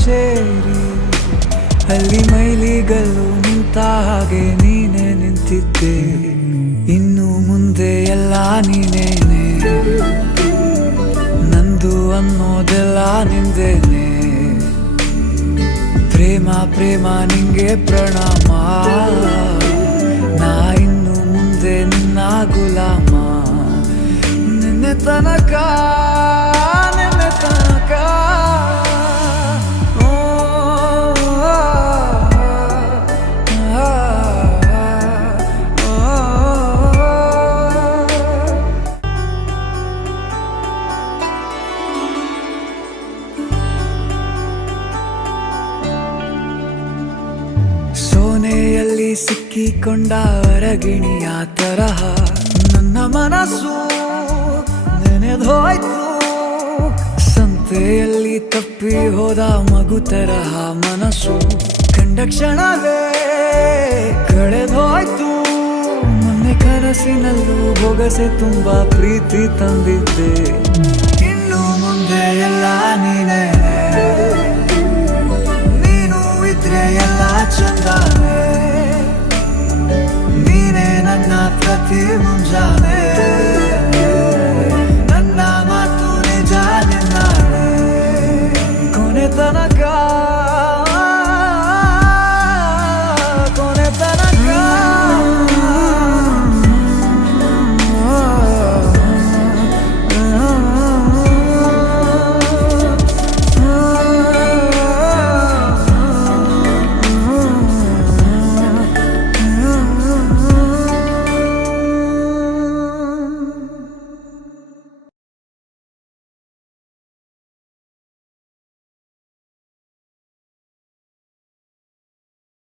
ಸೇರಿ ಅಲ್ಲಿ ಮೈಲಿಗಲ್ಲು ನಿಂತ ಹಾಗೆ ನೀನೆ ನಿಂತಿದ್ದೆ. ಇನ್ನು ಮುಂದೆ ಎಲ್ಲ ನೀನೇನೆ, ನಂದು ಅನ್ನೋದೆಲ್ಲ ನಿಂದೇನೆ. ಪ್ರೇಮ ಪ್ರೇಮ ನಿಂಗೆ ಪ್ರಣಾಮ, ನಾ ಇನ್ನು ಮುಂದೆ ನಿನ್ನ ಗುಲಾಮ. ನಿನ್ನೆ ತನಕ ನಿನ್ನೆ ತನಕ ಸೋನೆಯಲ್ಲಿ ಸಿಕ್ಕಿಕೊಂಡ ಅರಗಿಣಿಯ ತರಹ ನನ್ನ ಮನಸ್ಸು ನೆನೆದೋಯ್ತು. ಸಂತೆಯಲ್ಲಿ ತಪ್ಪಿ ಹೋದ ಮಗು ತರಹ ಮನಸ್ಸು ಕಂಡ ಕ್ಷಣವೇ ಕಳೆದೋಯ್ತು. ಮೊನ್ನೆ ಕನಸಿನಲ್ಲೂ ಬೊಗಸೆ ತುಂಬಾ ಪ್ರೀತಿ ತಂದಿದ್ದೆ. ಇನ್ನು ಮುಂದೆ ಎಲ್ಲ ನೀನೇ.